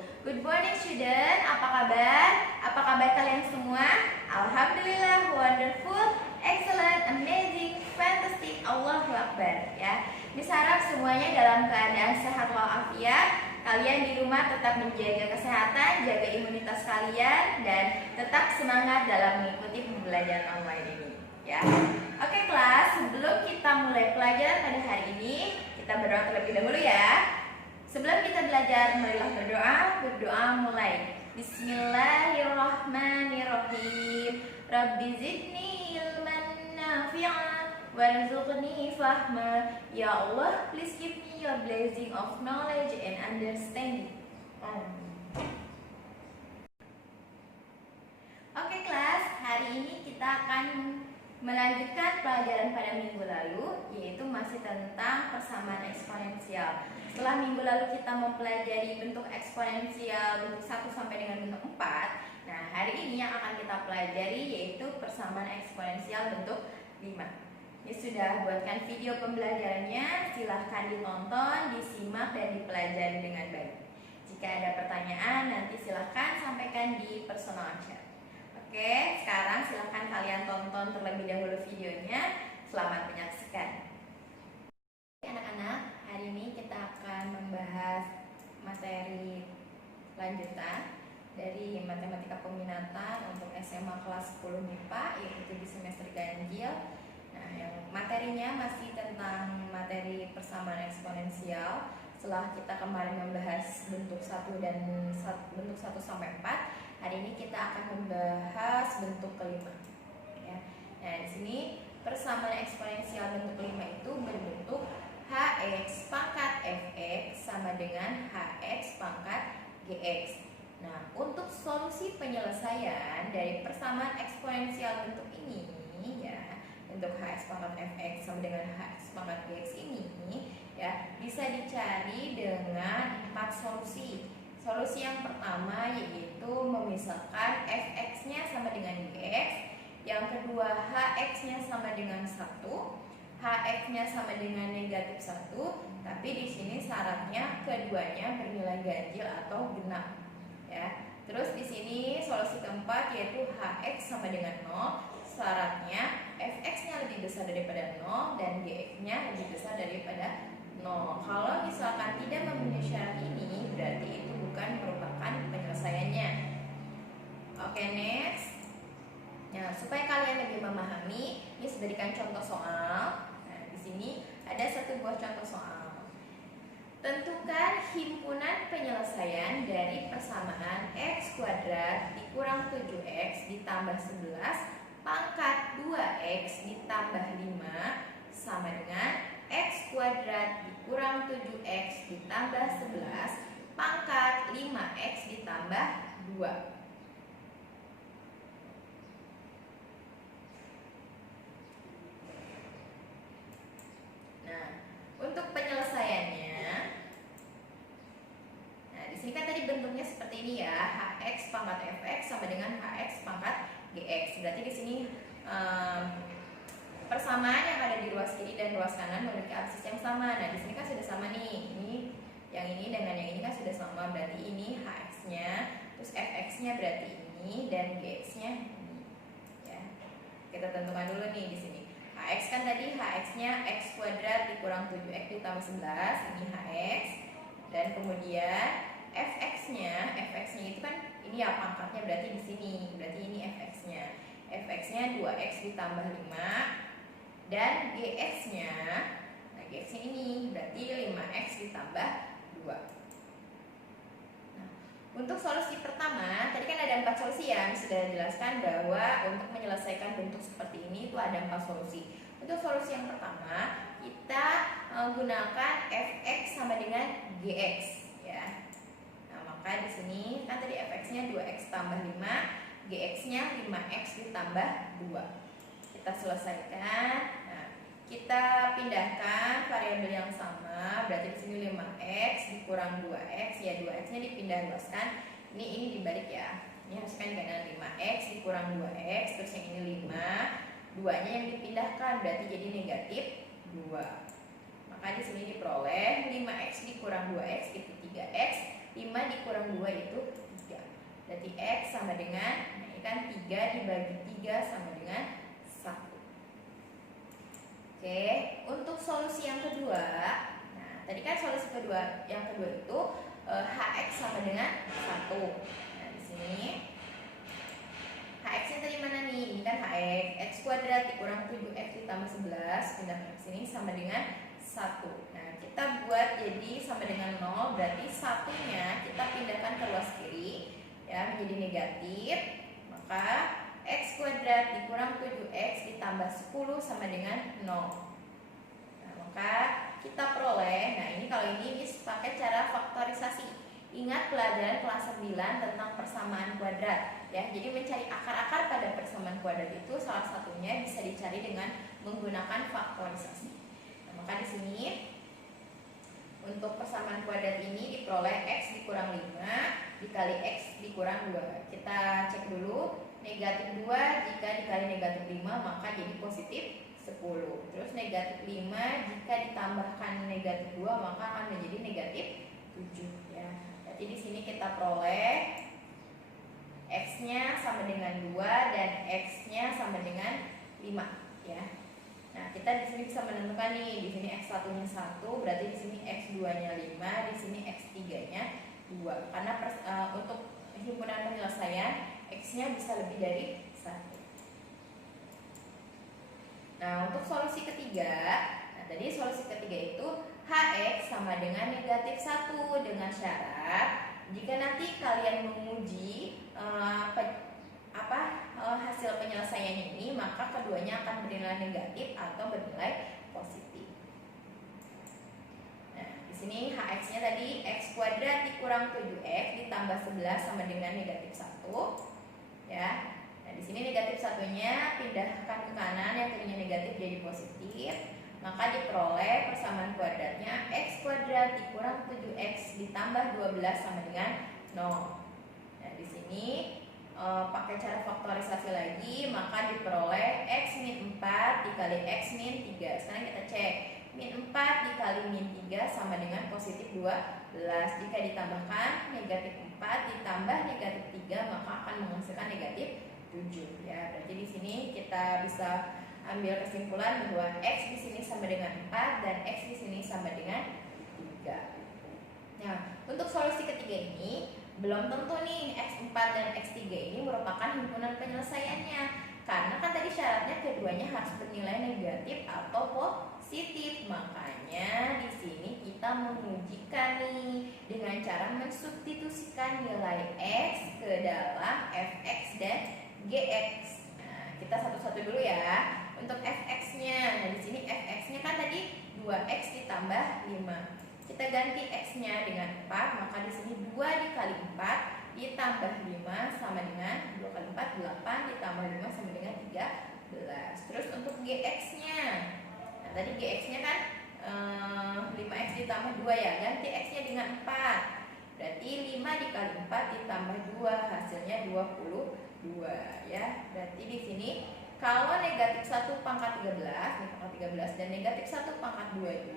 Good morning student, apa kabar? Apa kabar kalian semua? Alhamdulillah, wonderful, excellent, amazing, fantastic, Allahu Akbar ya. Bisa harap semuanya dalam keadaan sehat walafiat. Kalian di rumah tetap menjaga kesehatan, jaga imunitas kalian, dan tetap semangat dalam mengikuti pembelajaran online ini ya. Oke kelas, sebelum kita mulai pelajaran pada hari ini, kita berdoa terlebih dahulu ya. Sebelum kita belajar, marilah berdoa mulai. Bismillahirrahmanirrahim. Rabbi zidni ilman nafi'an warzuqni fahma. Ya Allah, please give me your blessing of knowledge and understanding. Oke kelas, hari ini kita akan melanjutkan pelajaran pada minggu lalu, yaitu masih tentang persamaan eksponensial. Setelah minggu lalu kita mempelajari bentuk eksponensial bentuk 1 sampai dengan bentuk 4. Nah, hari ini yang akan kita pelajari yaitu persamaan eksponensial bentuk 5. Ini sudah buatkan video pembelajarannya, silahkan ditonton, disimak, dan dipelajari dengan baik. Jika ada pertanyaan, nanti silahkan sampaikan di personal chat. Oke, sekarang silahkan kalian tonton terlebih dahulu videonya. Selamat menyaksikan. Anak-anak, hari ini kita akan membahas materi lanjutan dari matematika peminatan untuk SMA kelas 10 MIPA, yaitu di semester ganjil. Nah, yang materinya masih tentang materi persamaan eksponensial. Setelah kita kemarin membahas bentuk 1 dan bentuk 1 sampai 4, hari ini kita akan membahas bentuk kelima. Ya. Nah, di sini persamaan eksponensial bentuk kelima itu berbentuk Hx pangkat Fx sama dengan Hx pangkat Gx. Nah, untuk solusi penyelesaian dari persamaan eksponensial bentuk ini, ya, bentuk Hx pangkat Fx sama dengan Hx pangkat Gx ini, ya, bisa dicari dengan 4 solusi. Solusi yang pertama yaitu memisahkan Fx-nya sama dengan Gx. Yang kedua, Hx-nya sama dengan 1, Hx-nya sama dengan negatif 1, tapi di sini syaratnya keduanya bernilai ganjil atau genap. Ya. Terus di sini solusi keempat yaitu Hx sama dengan 0, syaratnya Fx-nya lebih besar daripada 0 dan Gx-nya lebih besar daripada 0. Kalau misalkan tidak memenuhi syarat ini, berarti itu bukan merupakan penyelesaiannya. Oke, next. Nah, supaya kalian lebih memahami, ini sudah diberikan contoh soal. Nah, di sini ada satu buah contoh soal. Tentukan himpunan penyelesaian dari persamaan x kuadrat dikurang 7x ditambah 11 pangkat 2x ditambah 5 sama dengan x kuadrat dikurang 7x ditambah 11 pangkat 5x ditambah 2. Nah, untuk penyelesaiannya, nah di sini kan tadi bentuknya seperti ini ya, Hx pangkat Fx sama dengan Hx pangkat Gx. Berarti di sini persamaan yang ada di ruas kiri dan ruas kanan memiliki absis yang sama. Nah, di sini kan sudah sama nih. Yang ini dengan yang ini kan sudah sama. Berarti ini Hx-nya, terus Fx-nya berarti ini dan Gx-nya ini. Ya. Kita tentukan dulu nih di sini. Hx kan tadi Hx-nya x kuadrat dikurang 7x ditambah 11, ini Hx. Dan kemudian Fx-nya itu kan ini ya pangkatnya berarti di sini. Berarti ini Fx-nya. Fx-nya 2x ditambah 5. Dan Gx-nya, nah Gx-nya ini berarti 5x ditambah 2. Nah, untuk solusi pertama, tadi kan ada 4 solusi ya, sudah dijelaskan bahwa untuk menyelesaikan bentuk seperti ini itu ada 4 solusi. Untuk solusi yang pertama, kita menggunakan Fx sama dengan Gx, ya. Nah, maka di sini kan tadi Fx-nya 2x tambah 5, Gx-nya 5x ditambah 2. Kita selesaikan. Nah, kita pindahkan variabel yang sama, berarti di sini 5x dikurang 2x, ya 2x-nya dipindah luaskan. Ini dibalik ya. Ini harusnya kan dengan 5x dikurang 2x, terus yang ini 5, 2-nya yang dipindahkan berarti jadi negatif 2. Maka di sini diperoleh 5x dikurang 2x itu 3x, 5 dikurang 2 itu 3. Berarti X sama dengan, nah ini kan 3 dibagi 3 sama dengan 1. Oke, untuk solusi yang kedua, nah tadi kan solusi yang kedua itu HX sama dengan 1. Nah di sini HX nya tadi mana nih? Ini kan HX, X kuadrat dikurang 7X ditambah 11, pindah ke sini sama dengan 1. Nah kita buat jadi sama dengan 0, berarti satunya kita pindahkan ke ruas kiri ya, menjadi negatif. Maka X kuadrat dikurang 7X ditambah 10 sama dengan 0. Nah, maka kita peroleh, nah ini kalau ini pakai cara faktorisasi. Ingat pelajaran kelas 9 tentang persamaan kuadrat ya. Jadi mencari akar-akar pada persamaan kuadrat itu salah satunya bisa dicari dengan menggunakan faktorisasi. Nah, maka di sini untuk persamaan kuadrat ini diperoleh X dikurang 5 dikali X dikurang 2. Kita cek dulu. Negatif 2 jika dikali negatif 5 maka jadi positif 10. Terus negatif 5 jika ditambahkan negatif 2 maka akan menjadi negatif 7 ya. Jadi di sini kita peroleh X-nya sama dengan 2 dan X-nya sama dengan 5 ya. Nah, kita di sini bisa menentukan nih, di sini X1-nya 1, berarti di sini X2-nya 5, di sini X3-nya 2. Karena untuk himpunan penyelesaian X-nya bisa lebih dari 1. Nah, untuk solusi ketiga, nah tadi solusi ketiga itu HX sama dengan negatif 1 dengan syarat jika nanti kalian menguji hasil penyelesaiannya ini, maka keduanya akan bernilai negatif atau bernilai positif. Nah, di sini HX-nya tadi X kuadrat dikurang 7X ditambah 11 sama dengan negatif 1 ya. Nah, di sini negatif 1-nya pindahkan ke kanan, yang tadinya negatif jadi positif. Maka diperoleh persamaan kuadratnya X kuadrat dikurang 7X ditambah 12 sama dengan 0. Nah, di sini pakai cara faktorisasi lagi, maka diperoleh X min 4 dikali X min 3. Sekarang kita cek. Min 4 dikali min 3 sama dengan positif 12. Jika ditambahkan negatif 4 ditambah negatif 3 maka akan menghasilkan negatif 7 ya. Berarti di sini kita bisa ambil kesimpulan bahwa X di sini sama dengan 4 dan X di sini sama dengan 3. Nah, untuk solusi ketiga ini belum tentu nih X4 dan X3 ini merupakan himpunan penyelesaiannya. Karena kan tadi syaratnya keduanya harus bernilai negatif atau positif. Makanya di sini kita mengujikan nih dengan cara mensubstitusikan nilai X ke dalam Fx dan Gx. Nah, kita satu-satu dulu ya. Untuk Fx-nya, nah di sini Fx-nya kan tadi 2x ditambah 5. Kita ganti x-nya dengan 4, maka di sini 2 dikali 4 ditambah 5 sama dengan 2 kali 4 8 ditambah 5 sama dengan 13. Terus untuk gx-nya, nah tadi gx-nya kan 5x ditambah 2 ya, ganti x-nya dengan 4. Berarti 5 dikali 4 ditambah 2 hasilnya 22 ya. Berarti di sini kalau negatif 1 pangkat 13, ini pangkat 13 dan negatif 1 pangkat 22,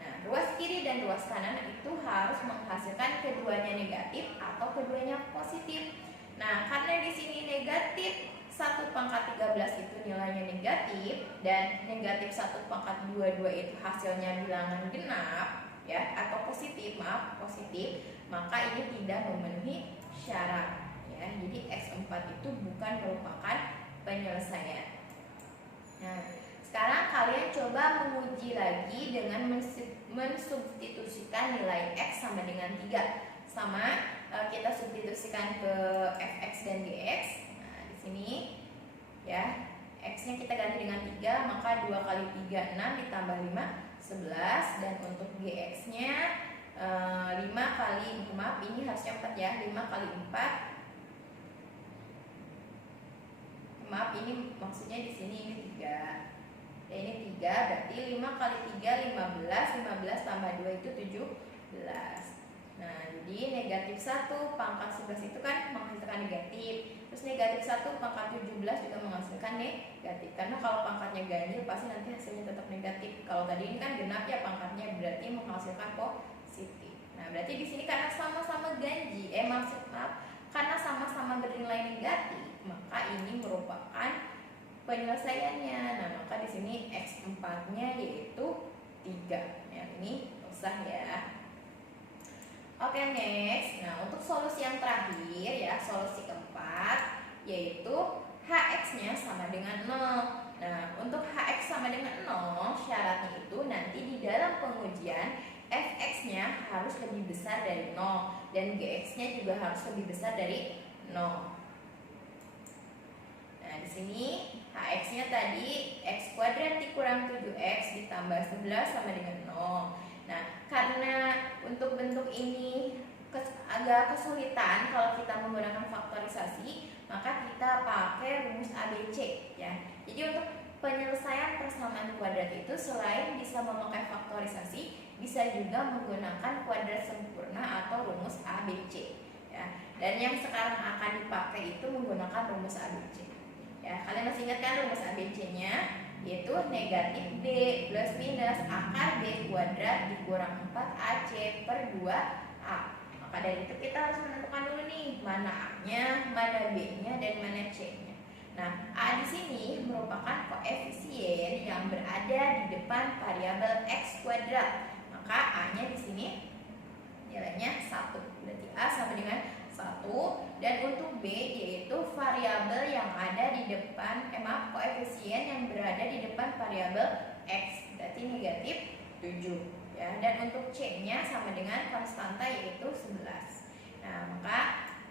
nah ruas kiri dan ruas kanan itu harus menghasilkan keduanya negatif atau keduanya positif. Nah, karena di sini negatif 1 pangkat 13 itu nilainya negatif dan negatif 1 pangkat 22 itu hasilnya bilangan genap ya, atau positif, maka ini tidak memenuhi syarat ya. Jadi X4 itu bukan merupakan penyelesaian. Nah, sekarang kalian coba menguji lagi dengan mensubstitusikan nilai X sama dengan 3. Sama kita substitusikan ke Fx dan Gx. Nah, di sini ya, X-nya kita ganti dengan 3, maka 2 kali 3 6 ditambah 5 11 dan untuk Gx-nya 5 kali, maaf ini harusnya 4 ya, 5 kali 4. Maaf ini maksudnya di sini ini 3. Ya, ini 3 berarti 5 kali 3 15, 15 tambah 2 itu 17. Nah, jadi negatif 1 pangkat 11 itu kan menghasilkan negatif. Terus negatif 1 pangkat 17 juga menghasilkan negatif. Karena kalau pangkatnya ganjil pasti nanti hasilnya tetap negatif. Kalau tadi ini kan genap ya pangkatnya, berarti menghasilkan positif. Nah, berarti di sini karena sama-sama ganjil, karena sama-sama bernilai negatif, maka ini merupakan penyelesaiannya. Nah, maka di sini X4-nya yaitu 3. Yang ini usah ya. Oke, next. Nah, untuk solusi yang terakhir ya, solusi keempat yaitu Hx-nya sama dengan 0. Nah, untuk Hx sama dengan 0, syaratnya itu nanti di dalam pengujian Fx-nya harus lebih besar dari 0 dan Gx-nya juga harus lebih besar dari 0. Nah, di sini Hx-nya tadi X kuadrat dikurang 7X ditambah 11 sama dengan 0. Nah, karena untuk bentuk ini agak kesulitan kalau kita menggunakan faktorisasi, maka kita pakai rumus ABC ya. Jadi untuk penyelesaian persamaan kuadrat itu selain bisa memakai faktorisasi, bisa juga menggunakan kuadrat sempurna atau rumus ABC ya. Dan yang sekarang akan dipakai itu menggunakan rumus ABC. Ya, kalian masih ingat kan rumus ABC-nya? Yaitu negatif D plus minus akar D kuadrat dikurang 4AC per 2A. Maka dari itu kita harus menentukan dulu nih mana A-nya, mana B-nya, dan mana C-nya. Nah, A di sini merupakan koefisien yang berada di depan variabel X kuadrat. Maka A-nya di sini nilainya 1. Berarti A sama dengan 1. Dan untuk B yaitu variabel yang ada di depan koefisien yang berada di depan variabel X, berarti negatif 7 ya. Dan untuk C-nya sama dengan konstanta yaitu 11. Nah, maka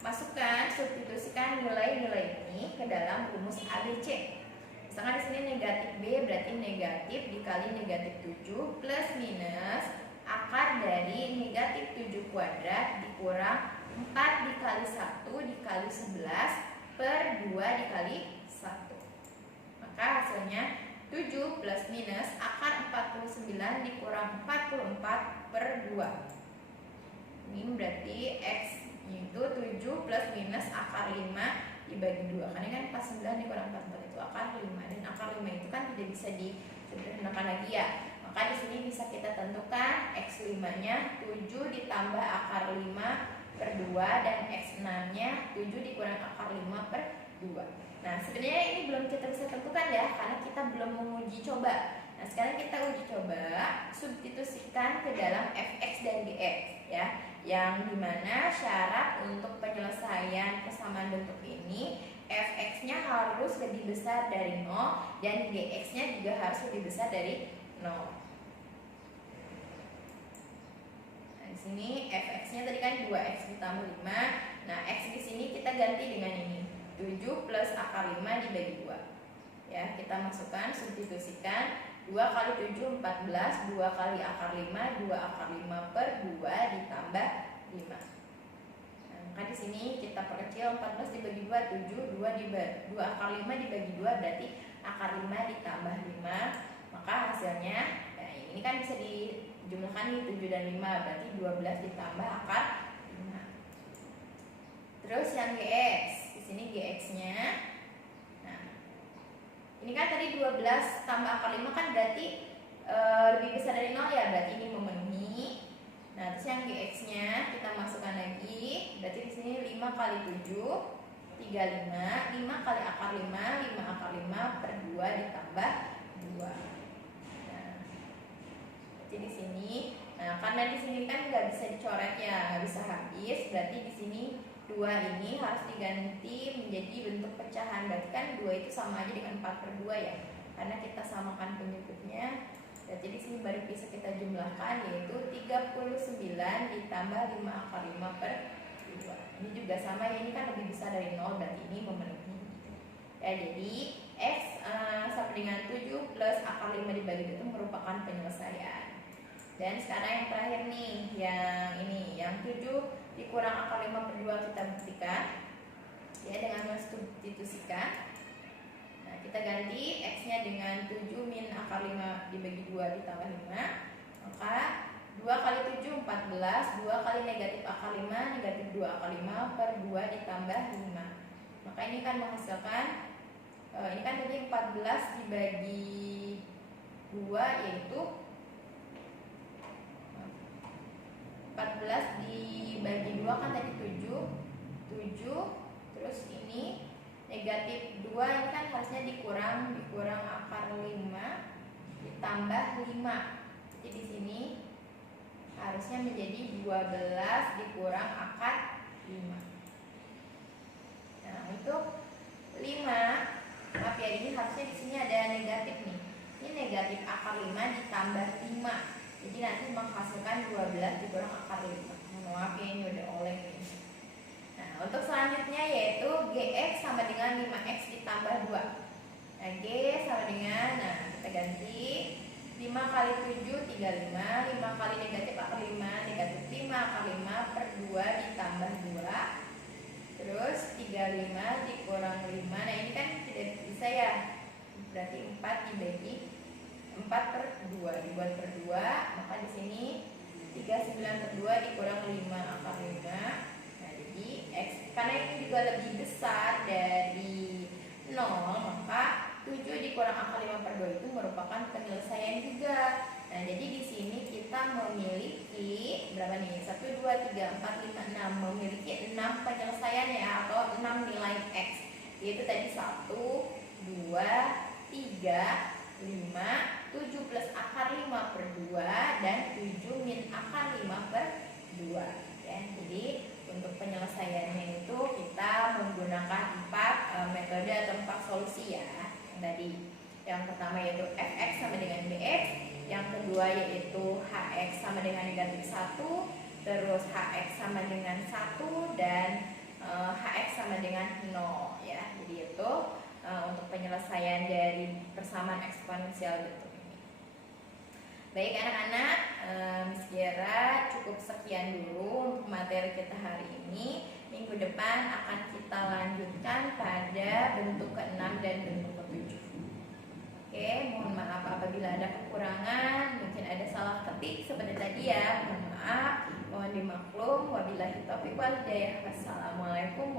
masukkan, substitusikan nilai-nilai ini ke dalam rumus ABC. Misalkan di sini negatif B berarti negatif dikali negatif 7 plus minus akar dari negatif 7 kuadrat dikurang 4 dikali 1 dikali 11 per 2 dikali 1. Maka hasilnya 7 plus minus akar 49 dikurang 44 per 2. Ini berarti X itu 7 plus minus akar 5 dibagi 2. Karena kan 49 dikurang 44 itu akar 5. Dan akar 5 itu kan tidak bisa disederhanakan lagi ya. Maka di sini bisa kita tentukan X5-nya 7 ditambah akar 5 per 2 dan X6-nya 7 dikurang akar 5 per 2. Nah, sebenarnya ini belum kita bisa tentukan ya, karena kita belum menguji coba. Nah, sekarang kita uji coba, substitusikan ke dalam Fx dan Gx ya. Yang dimana syarat untuk penyelesaian persamaan bentuk ini Fx-nya harus lebih besar dari 0 dan Gx-nya juga harus lebih besar dari 0. Sini Fx-nya tadi kan 2x ditambah 5. Nah, x di sini kita ganti dengan ini. 7 plus akar 5 dibagi 2. Ya, kita masukkan, substitusikan. 2 kali 7 14, 2 kali akar 5, 2 akar 5 per 2 ditambah 5. Nah, maka di sini kita perkecil 14 dibagi 2 7, 2 akar 5 dibagi 2 berarti akar 5 ditambah 5. Maka hasilnya ini kan bisa dijumlahkan nih 7 dan 5 berarti 12 ditambah akar 5. Terus yang Gx, di sini Gx-nya. Nah, ini kan tadi 12 tambah akar 5 kan berarti lebih besar dari 0 ya, berarti ini memenuhi. Nah, terus yang Gx-nya kita masukkan lagi, berarti di sini 5 kali 7 35, 5 kali akar 5, 5 akar 5 per 2 ditambah 2. Jadi di sini, nah karena di sini kan nggak bisa dicoret ya, nggak bisa habis, berarti di sini 2 ini harus diganti menjadi bentuk pecahan. Berarti kan 2 itu sama aja dengan 4 per 2 ya, karena kita samakan penyebutnya. Berarti di sini baru bisa kita jumlahkan yaitu 39 ditambah 5 akar 5 per 2. Ini juga sama ya, ini kan lebih besar dari 0, berarti ini memenuhi. Ya, jadi X sama dengan 7 plus akar 5 dibagi 2 itu merupakan penyelesaian. Dan sekarang yang terakhir nih, yang ini, yang 7 dikurang akar 5 per 2 kita buktikan ya dengan mensubstitusikan. Nah, kita ganti X-nya dengan 7 min akar 5 dibagi 2 ditambah 5. Maka 2 kali 7 14, 2 kali negatif akar 5 negatif 2 akar 5 per 2 ditambah 5. Maka ini kan menghasilkan ini kan tadi 14 dibagi 2 yaitu 14 2 kan tadi 7, terus ini negatif 2 ini kan harusnya dikurang akar 5 ditambah 5. Jadi di sini harusnya menjadi 12 dikurang akar 5. Nah, untuk 5, maaf ya, ini harusnya di sini ada negatif nih. Ini negatif akar 5 ditambah 5. Jadi nanti menghasilkan 12 dikurang akar 5. Maaf ya, ini udah oleng nih. Nah, untuk selanjutnya yaitu Gx sama dengan 5x ditambah 2. Nah, G sama dengan, nah kita ganti 5 kali 7, 35. 5 kali negatif akar 5, negatif 5 akar 5 per 2 ditambah 2. Terus 35 dikurang 5. Nah, ini kan tidak bisa ya. Berarti 4 dibagi 4 per 2 dibuat per 2. Maka di sini 39 per 2 dikurang 5 akar 5. Nah, jadi X karena ini juga lebih besar dari 0, maka 7 dikurang akar 5 per 2 itu merupakan penyelesaian juga. Nah, jadi di sini kita memiliki berapa nih? 1, 2, 3, 4, 5, 6. Memiliki 6 penyelesaian ya, atau 6 nilai X. Yaitu tadi 1, 2, 3, 5, 7 plus akar 5 per 2, dan 7 min akar 5 per 2 ya. Jadi untuk penyelesaiannya itu kita menggunakan 4 metode atau 4 solusi ya. Yang tadi, yang pertama yaitu fx sama dengan bx, yang kedua yaitu hx sama dengan negatif 1, terus hx sama dengan 1, dan hx sama dengan 0 ya. Jadi itu untuk penyelesaian dari persamaan eksponensial bentuk ini. Baik anak-anak, sekira cukup sekian dulu untuk materi kita hari ini. Minggu depan akan kita lanjutkan pada bentuk ke-6 dan bentuk ke-7. Oke, mohon maaf apabila ada kekurangan, mungkin ada salah ketik seperti tadi ya. Mohon maaf, mohon dimaklum. Wabillahi taufiq wal hidayah. Wassalamualaikum